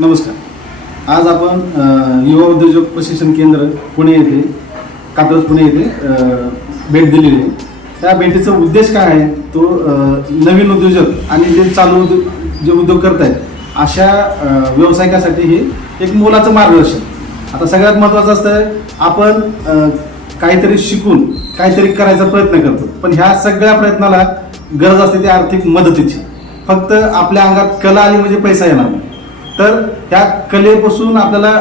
नमस्कार. आज आपण युवा उद्योजक प्रशिक्षण केंद्र पुणे येथे कात्रज पुणे येथे भेट दिलेली आहे. त्या भेटीचा उद्देश काय आहे? तो नवीन उद्योजक आणि जे चालू उद्योग जे उद्योग करत आहेत अशा व्यावसायिकासाठी हे एक मोलाचं मार्गदर्शन. आता सगळ्यात महत्त्वाचं असतं आपण काहीतरी शिकून काहीतरी करायचा प्रयत्न करतो. पण ह्या सगळ्या प्रयत्नाला गरज असते ती आर्थिक मदतीची. फक्त आपल्या अंगात कला आली म्हणजे पैसा येणार नाही. तर त्या कलेपासून आपल्याला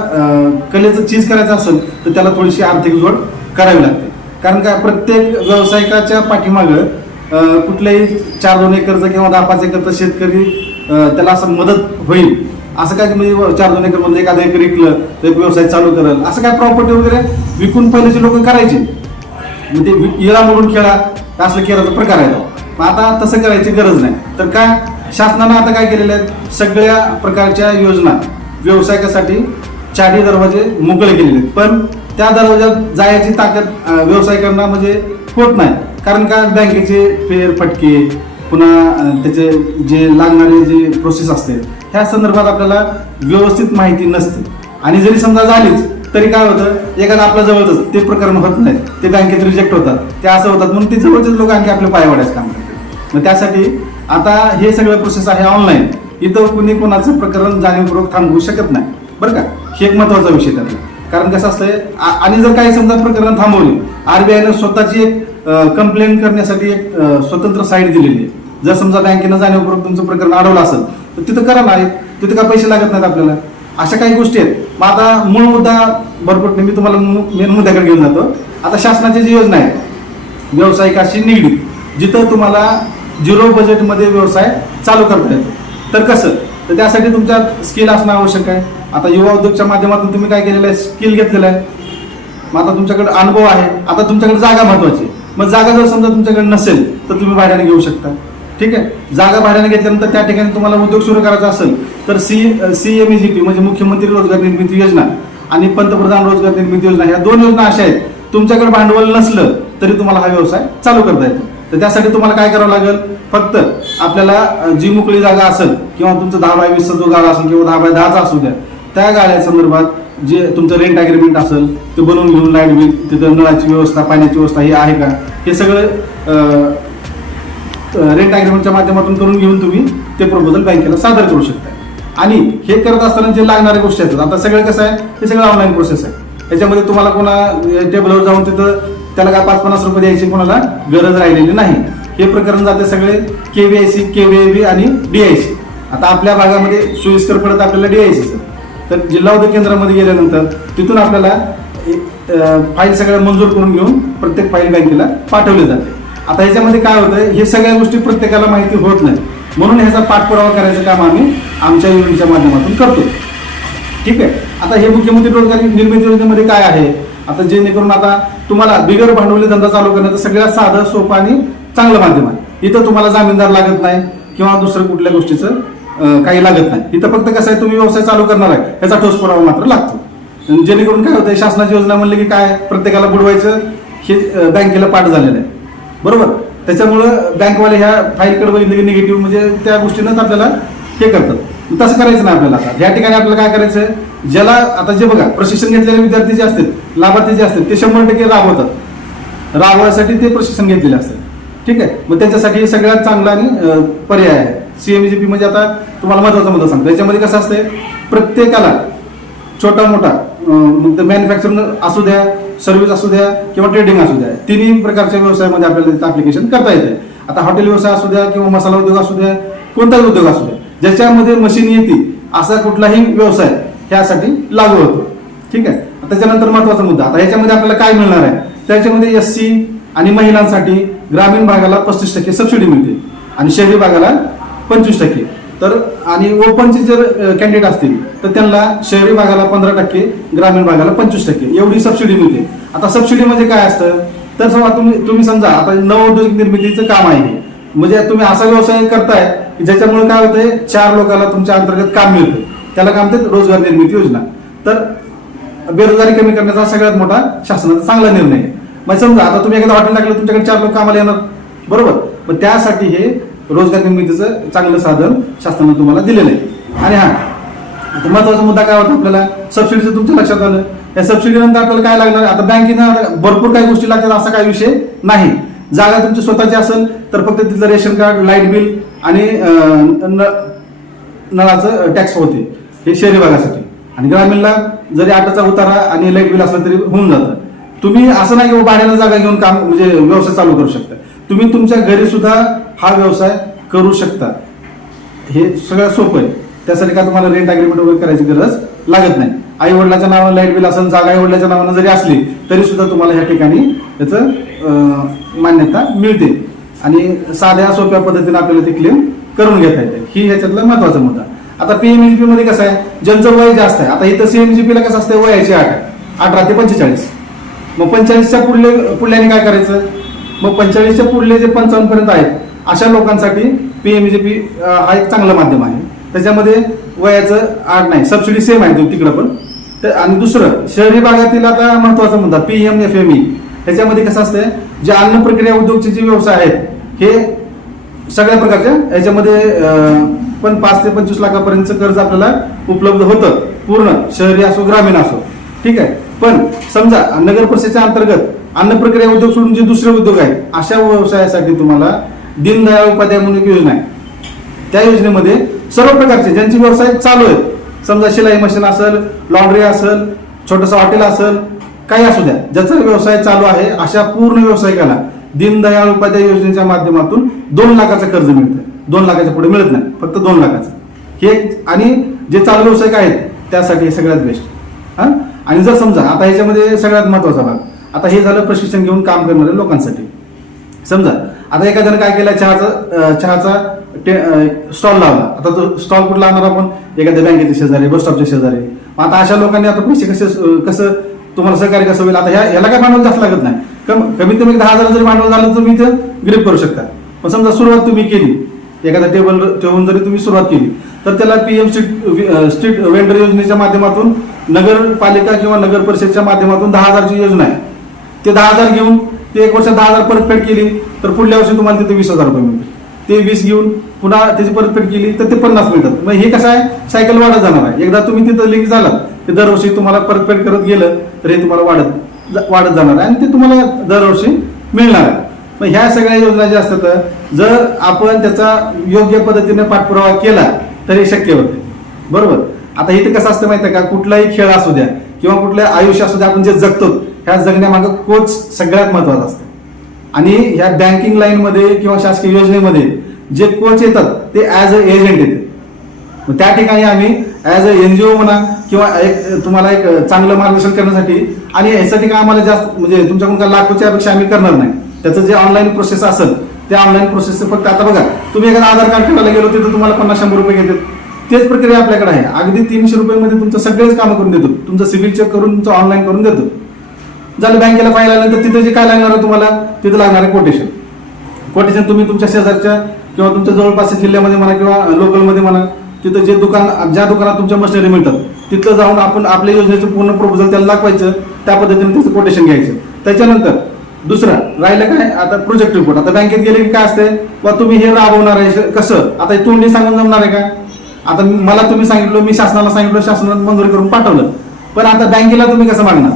कलेचं चीज करायचं असेल तर त्याला थोडीशी आर्थिक जोड करावी लागते. कारण काय प्रत्येक व्यावसायिकाच्या पाठीमागं कुठल्याही चार दोन एकरचं किंवा दहा पाच एकरचं शेतकरी त्याला असं मदत होईल असं काय म्हणजे चार दोन एकरमध्ये एखादं एकर विकलं तर एक व्यवसाय चालू करेल असं काय प्रॉपर्टी वगैरे विकून पहिलेचे लोक करायचे. म्हणजे ते इळा म्हणून खेळा असलं खेळाचा प्रकार आहे तो. मग आता तसं करायची गरज नाही. तर काय शासनानं आता काय केलेलं आहे? सगळ्या प्रकारच्या योजना व्यावसायिकासाठी चारी दरवाजे मोकळे केलेले आहेत. पण त्या दरवाज्यात जायची ताकद व्यावसायिकांना म्हणजे होत नाही. कारण का? बँकेचे फेरफटके पुन्हा त्याचे जे लागणारे जे प्रोसेस असते ह्या संदर्भात आपल्याला व्यवस्थित माहिती नसते. आणि जरी समजा झालीच तरी काय होतं? एखादा आपल्या जवळच ते प्रकरण होत नाही. ते बँकेत रिजेक्ट होतात. ते असं होतात. म्हणून ते जवळचेच लोक आणखी आपल्या पाय वाढायचं काम करतात. मग त्यासाठी आता हे सगळं प्रोसेस आहे ऑनलाईन इथं कुणी कोणाचं प्रकरण जाणीवपूर्वक थांबवू शकत नाही. बरं का? हे एक महत्त्वाचा विषय त्यातला. कारण कसं असतंय आ- आणि जर काही समजा प्रकरण थांबवली आरबीआयनं स्वतःची एक कंप्लेंट करण्यासाठी एक स्वतंत्र साईट दिलेली आहे. जर समजा बँकेनं जाणीवपूर्वक तुमचं प्रकरण अडवलं असेल तर तिथं करा ना तिथं काय पैसे लागत नाहीत आपल्याला? अशा काही गोष्टी आहेत. मग आता मूळ मुद्दा भरपूर मी तुम्हाला मेन मुद्द्याकडे घेऊन जातो. आता शासनाची जी योजना आहे व्यावसायिकाशी निगडीत जिथं तुम्हाला झिरो बजेटमध्ये व्यवसाय चालू करता येतो. तर कसं? तर त्यासाठी तुमच्यात स्किल असणं आवश्यक आहे. आता युवा उद्योगच्या माध्यमातून तुम्ही काय केलेलं आहे? स्किल घेतलेलं आहे. मग आता तुमच्याकडे अनुभव आहे. आता तुमच्याकडे जागा महत्वाची आहे. मग जागा जर समजा तुमच्याकडे नसेल तर तुम्ही भाड्याने घेऊ शकता. ठीक आहे? जागा भाड्याने घेतल्यानंतर त्या ठिकाणी तुम्हाला उद्योग सुरू करायचा असेल तर C C M G P म्हणजे मुख्यमंत्री रोजगार निर्मिती योजना आणि पंतप्रधान रोजगार निर्मिती योजना ह्या दोन योजना अशा आहेत. तुमच्याकडे भांडवल नसलं तरी तुम्हाला हा व्यवसाय चालू करता येतो. तर त्यासाठी तुम्हाला काय करावं लागेल? फक्त आपल्याला जी मोकळी जागा असेल किंवा तुमचं दहा बाय वीसचा जो गाळा असेल किंवा दहा बाय दहाचा असू द्या त्या गाळ्या संदर्भात जे तुमचं रेंट अग्रीमेंट असेल ते बनवून घेऊन लाइट बिल तिथं नळाची व्यवस्था पाण्याची व्यवस्था ही आहे का? हे सगळं रेंट अग्रीमेंटच्या माध्यमातून करून घेऊन तुम्ही ते प्रपोजल बँकेला सादर करू शकता. आणि हे करत असताना जे लागणाऱ्या गोष्टी असतात आता सगळं कसं आहे? हे सगळं ऑनलाईन प्रोसेस आहे. त्याच्यामध्ये तुम्हाला कोणा टेबलवर जाऊन तिथं त्याला काय पाच पन्नास रुपये द्यायची कोणाला गरज राहिलेली नाही. हे प्रकरण जाते सगळे K KVIB I C K I आणि डी आय सी आता आपल्या भागामध्ये सोयीस्कर पडत आपल्याला डी आय तर जिल्हा उद्योग केंद्रामध्ये गेल्यानंतर तिथून आपल्याला फाईल सगळ्या मंजूर करून घेऊन प्रत्येक फाईल बँकेला पाठवली जाते. आता ह्याच्यामध्ये काय होतं हे सगळ्या गोष्टी प्रत्येकाला माहिती होत नाही. म्हणून ह्याचा पाठपुरावा करायचं काम आम्ही आमच्या युनिटच्या माध्यमातून करतो. ठीक आहे? आता हे मुख्यमंत्री रोजगार निर्मिती योजनेमध्ये काय आहे? आता जेणेकरून आता तुम्हाला बिगर भांडवली धंदा चालू करण्याचं सगळ्यात साधं सोपं आणि चांगलं माध्यम आहे. इथं तुम्हाला जामीनदार लागत नाही किंवा दुसरं कुठल्या गोष्टीचं काही लागत नाही. इथं फक्त कसं आहे तुम्ही व्यवसाय चालू करणार आहे याचा ठोस पुरावा मात्र लागतो. जेणेकरून काय होतं शासनाची योजना म्हणलं की काय प्रत्येकाला बुडवायचं हे बँकेला पाठ झालेलं आहे. बरोबर? त्याच्यामुळं बँकवाले ह्या फाईलकडे बघितलं की निगेटिव्ह म्हणजे त्या गोष्टीनंच आपल्याला हे करतात. तसं करायचं नाही आपल्याला आता. या ठिकाणी आपल्याला काय करायचं आहे ज्याला आता जे बघा प्रशिक्षण घेतलेले विद्यार्थी जे असतात लाभार्थी जे असतात ते शंभर टक्के राबवतात. राबवायसाठी ते प्रशिक्षण घेतलेले असतात ठीक आहे? मग त्याच्यासाठी सगळ्यात चांगला आणि पर्याय आहे. सीएमजीपी म्हणजे आता तुम्हाला महत्त्वाचा मुद्दा सांगतो. याच्यामध्ये कसं असतंय? प्रत्येकाला छोटा मोठा मॅन्युफॅक्चरिंग असू द्या सर्व्हिस असू द्या किंवा ट्रेडिंग असू द्या तिन्ही प्रकारच्या व्यवसायामध्ये आपल्याला तिथं अप्लिकेशन करता येते आता हॉटेल व्यवसाय असू द्या किंवा मसाला उद्योग असू द्या कोणताही उद्योग असू द्या. ज्याच्यामध्ये मशीन येते असा कुठलाही व्यवसाय ह्यासाठी लागू होतो. ठीक आहे? आता त्याच्यानंतर महत्त्वाचा मुद्दा. आता ह्याच्यामध्ये आपल्याला काय मिळणार आहे? त्याच्यामध्ये एस सी आणि महिलांसाठी ग्रामीण भागाला पस्तीस टक्के सबसिडी मिळते आणि शहरी भागाला पंचवीस टक्के. तर आणि ओपनचे जर कॅन्डिडेट असतील तर त्यांना शहरी भागाला पंधरा टक्के ग्रामीण भागाला पंचवीस टक्के एवढी सबसिडी मिळते. आता सबसिडी म्हणजे काय असतं? तर समजा तुम्ही तुम्ही समजा आता नवोद्योग निर्मितीचं काम आहे. म्हणजे तुम्ही असा व्यवसाय करताय की ज्याच्यामुळे काय होतंय चार लोकांना तुमच्या अंतर्गत काम मिळतं त्याला काम म्हणतात रोजगार निर्मिती योजना. तर बेरोजगारी कमी करण्याचा सगळ्यात मोठा शासनाचा चांगला निर्णय आहे. मग समजा आता तुम्ही एखादं हॉटेल टाकलं तुमच्याकडे चार लोक कामाला येणार. बरोबर? मग त्यासाठी हे रोजगार निर्मितीचं चांगलं साधन शासनाने तुम्हाला दिलेलं आहे. आणि हा महत्त्वाचा मुद्दा काय होता आपल्याला? सबसिडीचं तुमच्या लक्षात आलं. या सबसिडी नंतर आपल्याला काय लागणार? आता बँकेनं भरपूर काही गोष्टी लागतात असा काही विषय नाही. जागा तुमची स्वतःची असेल तर फक्त तिथलं रेशन कार्ड लाइट बिल आणि नळाचं टॅक्स होते हे शहरी भागासाठी. आणि ग्रामीणला जरी आटाचा उतारा आणि लाइट बिल असलं तरी होऊन जातं. तुम्ही असं नाही की बाबा भाड्यानं जागा घेऊन काम म्हणजे व्यवसाय चालू करू शकता. तुम्ही तुमच्या घरी सुद्धा हा व्यवसाय करू शकता. हे सगळं सोपं आहे. त्यासाठी काय तुम्हाला रेंट अग्रीमेंट वगैरे करायची गरज लागत नाही. आई वडिलाच्या नावानं लाइट बिल असेल जागा आई वडिलाच्या नावानं जरी असली तरी सुद्धा तुम्हाला ह्या ठिकाणी त्याचं मान्यता मिळते. आणि साध्या सोप्या पद्धतीने आपल्याला ती क्लेम करून घेता येते. ही ह्याच्यातला महत्त्वाचा मुद्दा. आता पीएमजीपी मध्ये कसं आहे? ज्यांचं वय जास्त आहे. आता इथं सीएमजीपी ला कसं असतं वयाची आठ आहे. अठरा ते पंचेचाळीस. मग पंचेचाळीसच्या पुढले पुढल्याने काय करायचं? मग पंचेचाळीसच्या पुढले जे पंचावन्न पर्यंत आहेत अशा लोकांसाठी पीएमजीपी हा एक चांगलं माध्यम आहे. त्याच्यामध्ये वयाचं आठ नाही. सबसिडी सेम आहे. तिकडं पण. तर आणि दुसरं शहरी भागातील आता महत्त्वाचा मुद्दा पीएम एफ एम ई ह्याच्यामध्ये कसं असतंय? जे अन्न प्रक्रिया उद्योगचे जे व्यवसाय आहेत हे सगळ्या प्रकारच्या याच्यामध्ये पण पाच ते पंचवीस लाखापर्यंत कर्ज आपल्याला उपलब्ध होतं. पूर्ण शहरी असो ग्रामीण असो. ठीक आहे? पण समजा नगर परिषदेच्या अंतर्गत अन्न प्रक्रिया उद्योग सोडून जे दुसरे उद्योग आहेत अशा व्यवसायासाठी तुम्हाला दीनदयाळ उपाध्याय म्हणून एक योजना आहे. त्या योजनेमध्ये सर्व प्रकारचे ज्यांचे व्यवसाय चालू आहेत समजा शिलाई मशीन असेल लॉन्ड्री असेल छोटंसं हॉटेल असेल काही असू द्या ज्याचा व्यवसाय चालू आहे अशा पूर्ण व्यावसायिकाला दीनदयाळ उपाध्याय योजनेच्या माध्यमातून दोन लाखाचं कर्ज मिळतं दोन लाखाच्या पुढे मिळत नाही फक्त दोन लाखाचं. हे आणि जे चालू व्यावसायिक आहेत त्यासाठी सगळ्यात बेस्ट हां? आणि जर समजा आता ह्याच्यामध्ये सगळ्यात महत्त्वाचा भाग. आता हे झालं प्रशिक्षण घेऊन काम करणाऱ्या लोकांसाठी. समजा आता एखाद्यानं काय केलं चहाचा चहाचा स्टॉल लावला. आता तो स्टॉल कुठला आणणार आपण? एखाद्या बँकेच्या शेजारी बस स्टॉपच्या शेजारी. मग आता अशा लोकांनी आता पैसे कसे कसं तुम्हाला सहकार्य कसं होईल? आता ह्या ह्याला काय भांडवल जास्त लागत नाही. कम कमीत कमी दहा हजार जरी भांडवल झालं तर तुम्ही इथं ग्रीप करू शकता. पण समजा सुरुवात तुम्ही केली एखादा टेबल ठेवून जरी तुम्ही सुरुवात केली तर त्याला पीएम स्ट्रीट स्ट्रीट वेंडर योजनेच्या माध्यमातून नगरपालिका किंवा नगर परिषदच्या माध्यमातून दहा हजारची योजना आहे. ते दहा हजार घेऊन ते एक वर्षात दहा हजार परतफेड केली तर पुढल्या वर्षी तुम्हाला तिथे वीस हजार रुपये मिळतील. ते वीस घेऊन पुन्हा त्याची परतफेड केली तर ते पन्नास मिळतात. मग हे कसं आहे? सायकल वाढत जाणार आहे. एकदा तुम्ही तिथं लिंक झाला ते दरवर्षी तुम्हाला परतफेड करत गेलं तर हे तुम्हाला वाढत वाढत जाणार आहे आणि ते तुम्हाला दरवर्षी मिळणार आहे. मग ह्या सगळ्या योजना ज्या असतात जर आपण त्याचा योग्य पद्धतीने पाठपुरावा केला तर हे शक्य होते. बरोबर? आता इथे कसं असतं माहिती आहे का? कुठलाही खेळ असू द्या किंवा कुठलं आयुष्य असू द्या आपण जे जगतो ह्या जगण्यामागं कोच सगळ्यात महत्त्वाचा असतं. आणि ह्या बँकिंग लाईन मध्ये किंवा शासकीय योजनेमध्ये जे कोच येतात ते ऍज अ एजंट येते मग त्या ठिकाणी आम्ही ॲज अ एन जी ओ म्हणा किंवा एक तुम्हाला एक चांगलं मार्गदर्शन करण्यासाठी. आणि यासाठी काय आम्हाला जास्त म्हणजे तुमच्याकडून काय लाखोच्या अपेक्षा आम्ही करणार नाही. त्याचं जे ऑनलाईन प्रोसेस असेल त्या ऑनलाईन प्रोसेस फक्त आता बघा तुम्ही एखादा आधार कार्ड काढायला गेलो तिथं तुम्हाला पन्नास शंभर रुपये घेतात. तेच प्रक्रिया आपल्याकडे आहे. अगदी तीनशे रुपयामध्ये तुमचं सगळेच कामं करून देतो. तुमचं सिबिल चेक करून तुमचं ऑनलाईन करून देतो. झालं बँकेला पाहिलं आल्यानंतर तिथं जे काय लागणार आहे तुम्हाला तिथं लागणार आहे कोटेशन कोटेशन तुम्ही तुमच्या शेजारच्या किंवा तुमच्या जवळपासच्या जिल्ह्यामध्ये म्हणा किंवा लोकलमध्ये म्हणा. तिथं जे दुकान ज्या दुकानात तुमच्या मशिनरी मिळतात तिथं जाऊन आपण आपल्या योजनेचं पूर्ण प्रपोजल त्याला दाखवायचं त्या पद्धतीने त्याचं कोटेशन घ्यायचं. त्याच्यानंतर दुसरं राहिलं काय? आता प्रोजेक्ट रिपोर्ट आता बँकेत गेले की काय असते वा तुम्ही हे राबवणार आहे कसं? आता तोंडी सांगून जमणार आहे का? आता मला तुम्ही सांगितलं मी शासनाला सांगितलं शासनाला मंजुरी करून पाठवलं. पण आता बँकेला तुम्ही कसं मागणार?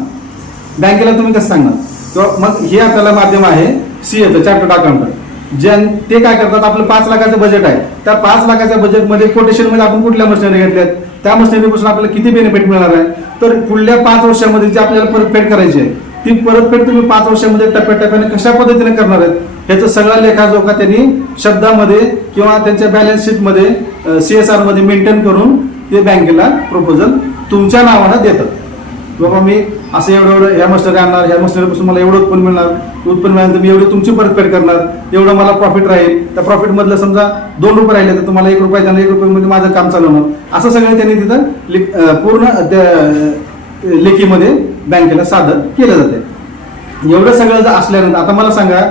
बँकेला तुम्ही कसं सांगणार? किंवा मग हे आपल्याला माध्यम आहे सी ए चार्टर्ड अकाउंटंट जे ते काय करतात? आपलं पाच लाखाचं बजेट आहे. त्या पाच लाखाच्या बजेटमध्ये कोटेशनमध्ये आपण कुठल्या मशिनरी घेतल्यात? त्या मशिनरीपासून आपल्याला किती बेनिफिट मिळणार आहे? तर पुढल्या पाच वर्षामध्ये जी आपल्याला परतफेड करायची आहे ती परतफेड तुम्ही पाच वर्षामध्ये टप्प्याटप्प्याने कशा पद्धतीने करणार आहेत? ह्याचा सगळा लेखाजोखा त्यांनी शब्दामध्ये किंवा त्यांच्या बॅलन्स शीटमध्ये सी एस आरमध्ये मेंटेन करून ते बँकेला प्रपोजल तुमच्या नावानं देतात. बाबा मी असं एवढं एवढं ह्या मशिनरी आणणार ह्या मशिनरीपासून मला एवढं उत्पन्न मिळणार उत्पन्न मिळाल्यानंतर मी एवढी तुमची परतफेड करणार एवढं मला प्रॉफिट राहील. त्या प्रॉफिटमधलं समजा दोन रुपये राहिले तर तुम्हाला एक रुपये त्यांना एक रुपयामध्ये माझं काम चालवणार असं सगळं त्यांनी तिथं पूर्ण लेखीमध्ये बँकेला सादर केलं जाते एवढं सगळं जर असल्यानंतर आता मला सांगा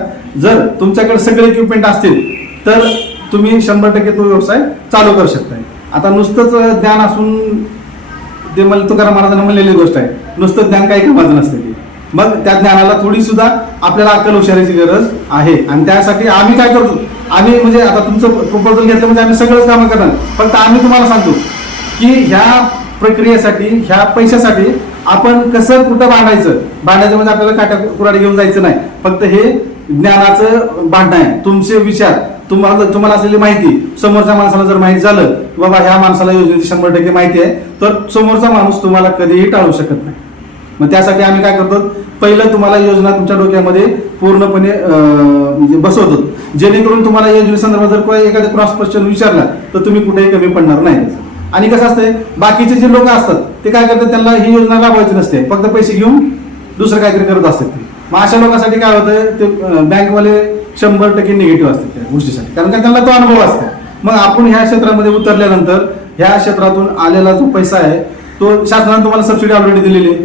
जर तुमच्याकडे सगळे इक्विपमेंट असतील तर तुम्ही शंभर टक्के तो व्यवसाय चालू करू शकताय. आता नुसतंच ज्ञान असून ते मला तुकाराम महाराजांना म्हणलेली गोष्ट आहे. नुसतं ज्ञान काही कामाचं नसते ते. मग त्या ज्ञानाला थोडी सुद्धा आपल्याला अक्कल हुशारीची गरज आहे. आणि त्यासाठी आम्ही काय करतो? आम्ही म्हणजे आता तुमचं प्रपोजल घेतलं म्हणजे आम्ही सगळंच कामं करणार. फक्त आम्ही तुम्हाला सांगतो की ह्या प्रक्रियेसाठी ह्या पैशासाठी आपण कसं कुठं भांडायचं? भांडायचं म्हणजे आपल्याला काट्या कुराडे घेऊन जायचं नाही. फक्त हे ज्ञानाचं भांडणं आहे. तुमचे विचार तुम्हाला तुम्हाला असलेली माहिती समोरच्या माणसाला जर माहिती झालं की बाबा ह्या माणसाला योजनेची शंभर टक्के माहिती आहे तर समोरचा माणूस तुम्हाला कधीही टाळू शकत नाही. मग त्यासाठी आम्ही काय करतो पहिलं तुम्हाला योजना तुमच्या डोक्यामध्ये पूर्णपणे म्हणजे बसवतो. जेणेकरून तुम्हाला योजनेसंदर्भात जर કોઈ एखादा क्रॉस क्वेश्चन विचारला तर तुम्ही कुठेही कमी पडणार नाही. आणि कसं असतंय बाकीचे जे लोक असतात ते काय करतात त्यांना ही योजना राबवायची नसते. फक्त पैसे घेऊन दुसरं काहीतरी करत असतात ते. मग अशा लोकांसाठी काय होतं ते बँकवाले शंभर टक्के निगेटिव्ह असते त्या गोष्टीसाठी. कारण का त्यांना तो अनुभव असतो. मग आपण ह्या क्षेत्रामध्ये उतरल्यानंतर ह्या क्षेत्रातून आलेला जो पैसा आहे तो शासनाने तुम्हाला सबसिडी ऑलरेडी दिलेली आहे.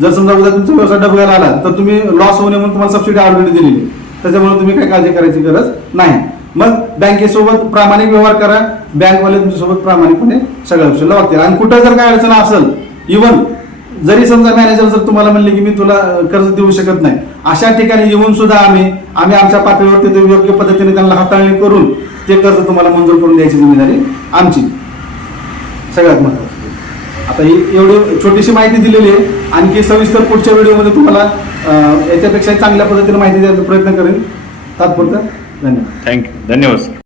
जर समजा उद्या तुमचा व्यवसाय डबघायला आला तर तुम्ही लॉस होऊ नये म्हणून तुम्हाला सबसिडी ऑलरेडी दिलेली आहे. त्याच्यामुळे तुम्ही काही काळजी करायची गरज नाही. मग बँकेसोबत प्रामाणिक व्यवहार करा. बँकवाले तुमच्यासोबत प्रामाणिकपणे सगळ्या गोष्टीला वागतील आणि कुठं जर काय अडचण असेल इव्हन जरी समजा मॅनेजर जर तुम्हाला म्हणले की मी तुला कर्ज देऊ शकत नाही अशा ठिकाणी येऊन सुद्धा आम्ही आम्ही आमच्या पातळीवरती योग्य पद्धतीने त्यांना हाताळणी करून ते कर्ज तुम्हाला मंजूर करून द्यायची जिम्मेदारी आमची. सगळ्यात महत्वाची. आता ही एवढी छोटीशी माहिती दिलेली आहे. आणखी सविस्तर पुढच्या व्हिडिओमध्ये तुम्हाला याच्यापेक्षा चांगल्या पद्धतीने माहिती द्यायचा प्रयत्न करेन. तात्पुरता धन्यवाद. थँक्यू धन्यवाद सर